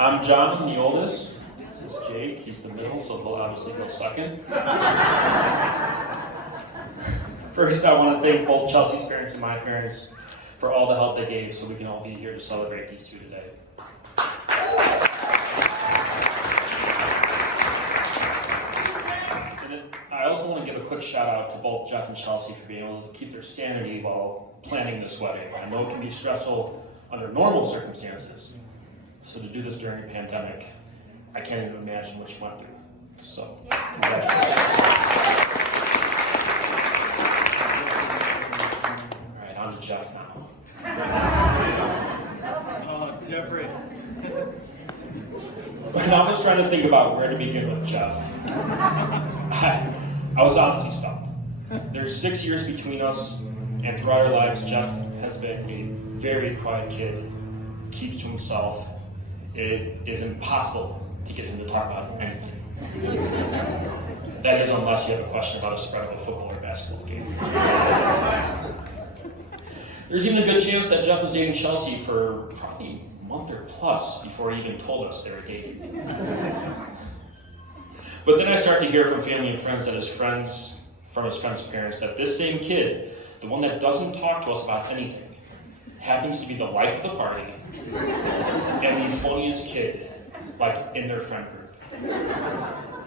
I'm John, I'm the oldest. This is Jake, he's the middle, so he'll obviously go second. First, I want to thank both Chelsea's parents and my parents for all the help they gave so we can all be here to celebrate these two today. I also want to give a quick shout out to both Jeff and Chelsea for being able to keep their sanity while planning this wedding. I know it can be stressful under normal circumstances, so to do this during a pandemic, I can't even imagine what you went through. So, congratulations. All right, on to Jeff now. Jeffrey. When I was trying to think about where to begin with Jeff, I was honestly stumped. There's 6 years between us, and throughout our lives, Jeff has been a very quiet kid, keeps to himself. It is impossible to get him to talk about anything. That is unless you have a question about a spread of a football or basketball game. There's even a good chance that Jeff was dating Chelsea for probably a month or plus before he even told us they were dating. But then I start to hear from family and friends that his friends parents, that this same kid, the one that doesn't talk to us about anything, happens to be the life of the party and the funniest kid, like, in their friend group.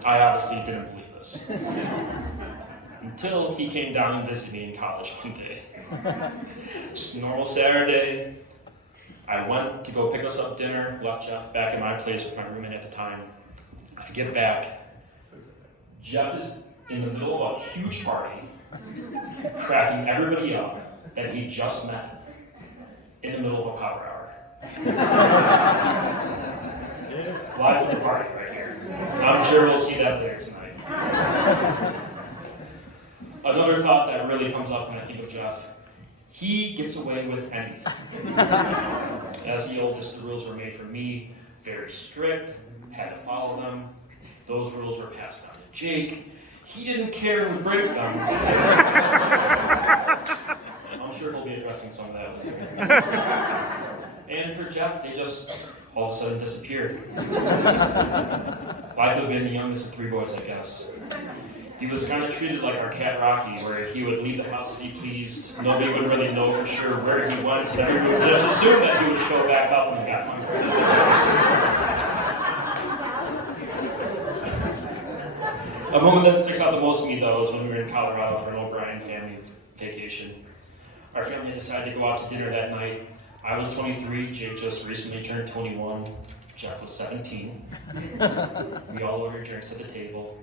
I obviously didn't believe this. Until he came down and visited me in college one day. Just a normal Saturday, I went to go pick us up dinner, left Jeff back at my place with my roommate at the time. I get back, Jeff is in the middle of a huge party, cracking everybody up that he just met in the middle of a power hour. Live at the party right here. I'm sure we'll see that later tonight. Another thought that really comes up when I think of Jeff, he gets away with anything. As the oldest, the rules were made for me, very strict, had to follow them. Those rules were passed down to Jake. He didn't care and would break them. I'm sure he'll be addressing some of that later. And for Jeff, they just all of a sudden disappeared. Life would have been the youngest of 3 boys, I guess. He was kind of treated like our cat Rocky, where he would leave the house as he pleased. Nobody would really know for sure where he went, and everyone would just assume that he would show back up when he got hungry. A moment that sticks out the most to me, though, is when we were in Colorado for an O'Brien family vacation. Our family decided to go out to dinner that night. I was 23, Jake just recently turned 21, Jeff was 17. We all ordered drinks at the table.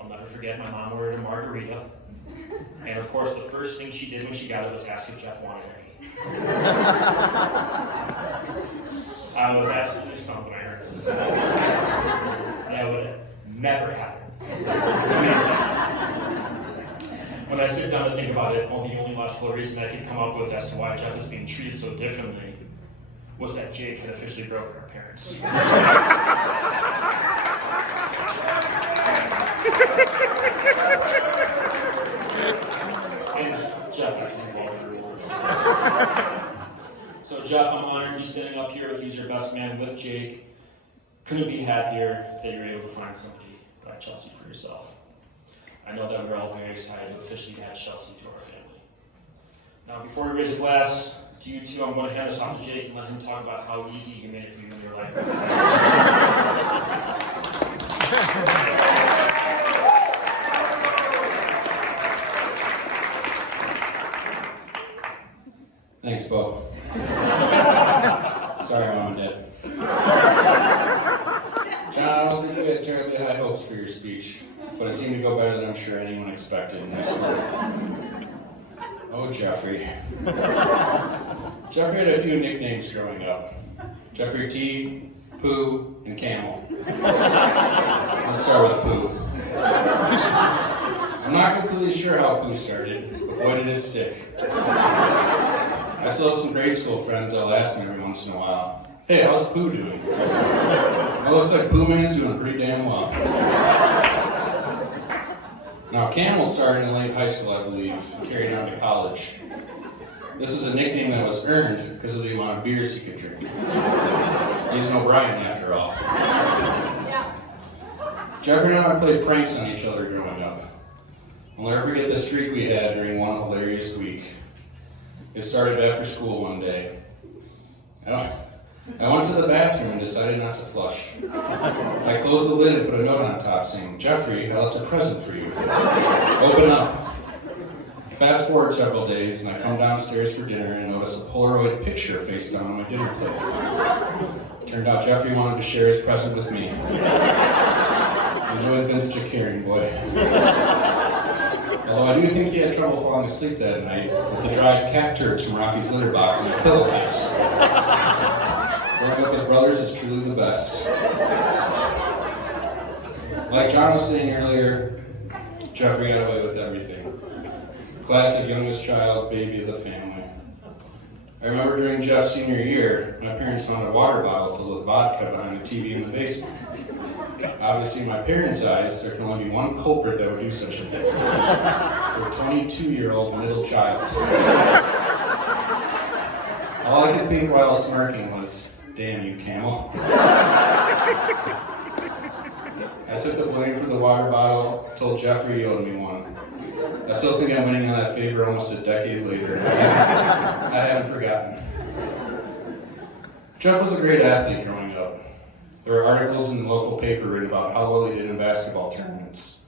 I'll never forget, my mom ordered a margarita. And of course, the first thing she did when she got it was ask if Jeff wanted any. I was absolutely stunned when I heard this. That would never happen. When I sit down to think about it, the only logical reason I could come up with as to why Jeff was being treated so differently was that Jake had officially broken our parents. And Jeff actually walked the rules. So Jeff, I'm honored to be standing up here with you as your best man with Jake. Couldn't be happier that you're able to find somebody like Chelsea for yourself. I know that we're all very excited to officially add Chelsea to our family. Now, before we raise a glass to you two, I'm going to hand this off to Jake and let him talk about how easy he made it for you in your life. Thanks, Bo. Sorry, Mom and Dad. John, I don't think you had terribly high hopes for your speech, but it seemed to go better than I'm sure anyone expected. Oh, Jeffrey. Jeffrey had a few nicknames growing up. Jeffrey T, Pooh, and Camel. Let's start with Pooh. I'm not completely sure how Pooh started, but boy did it stick. I still have some grade school friends that'll ask me every once in a while, "Hey, how's Pooh doing?" It looks like Pooh Man's doing pretty damn well. Now, Camel started in late high school, I believe, and carried on to college. This was a nickname that was earned because of the amount of beers he could drink. He's an O'Brien after all. Yes. Jeffrey and I played pranks on each other growing up. I'll never forget the streak we had during one hilarious week. It started after school one day. I went to the bathroom and decided not to flush. I closed the lid and put a note on top saying, "Jeffrey, I left a present for you. Open up." Fast forward several days and I come downstairs for dinner and notice a Polaroid picture face down on my dinner plate. Turned out Jeffrey wanted to share his present with me. He's always been such a caring boy. Although I do think he had trouble falling asleep that night with the dried cat turds from Rocky's litter box in his pillowcase. Growing up with brothers is truly the best. Like John was saying earlier, Jeffrey got away with everything. Classic youngest child, baby of the family. I remember during Jeff's senior year, my parents found a water bottle filled with vodka behind the TV in the basement. Obviously, in my parents' eyes, there can only be one culprit that would do such a thing. Their 22-year-old middle child. All I could think while smirking was, "Damn you, Camel." I took the blame for the water bottle, told Jeffrey he owed me one. I still think I'm winning on that favor almost a decade later. I haven't forgotten. Jeff was a great athlete growing up. There were articles in the local paper written about how well he did in basketball tournaments.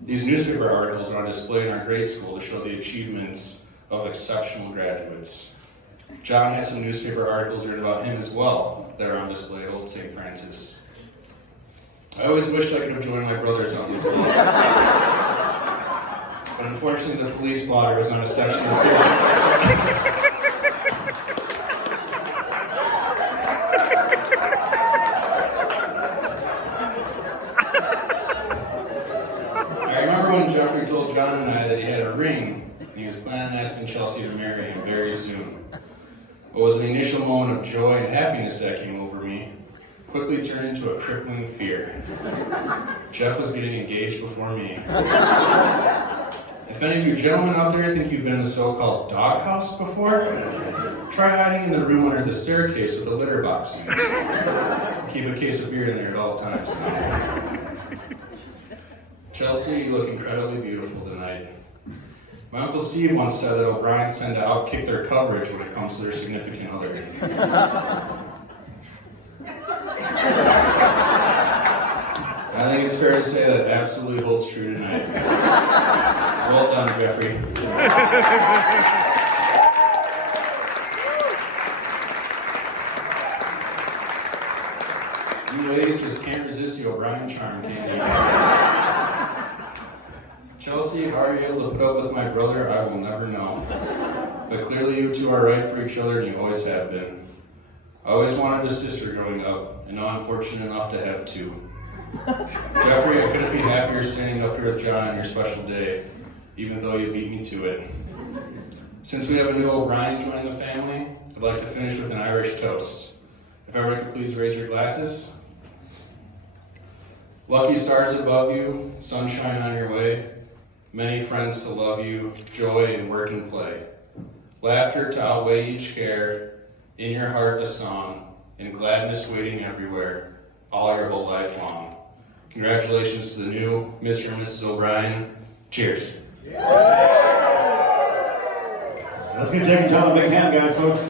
These newspaper articles are on display in our grade school to show the achievements of exceptional graduates. John had some newspaper articles written about him as well that are on display at Old St. Francis. I always wished I could have joined my brothers on these days. But unfortunately, the police blotter was not a section of school. I remember when Jeffrey told John and I that he had a ring and he was planning on asking Chelsea to marry him very soon. What was an initial moment of joy and happiness that came over me quickly turned into a crippling fear. Jeff was getting engaged before me. If any of you gentlemen out there think you've been in the so-called doghouse before, try hiding in the room under the staircase with a litter box in it. Keep a case of beer in there at all times. Chelsea, you look incredibly beautiful tonight. My Uncle Steve once said that O'Briens tend to outkick their coverage when it comes to their significant other. I think it's fair to say that it absolutely holds true tonight. Well done, Jeffrey. You ladies just can't resist the O'Brien charm, can you? Chelsea, how are you able to put up with my brother? I will never know. But clearly you two are right for each other, and you always have been. I always wanted a sister growing up, and now I'm fortunate enough to have two. Jeffrey, I couldn't be happier standing up here with John on your special day, even though you beat me to it. Since we have a new O'Brien joining the family, I'd like to finish with an Irish toast. If everyone could please raise your glasses. Lucky stars above you, sunshine on your way, many friends to love you, joy in work and play. Laughter to outweigh each care, in your heart a song, and gladness waiting everywhere, all your whole life long. Congratulations to the new Mr. and Mrs. O'Brien. Cheers. Let's give Jake and John a big hand, guys, folks.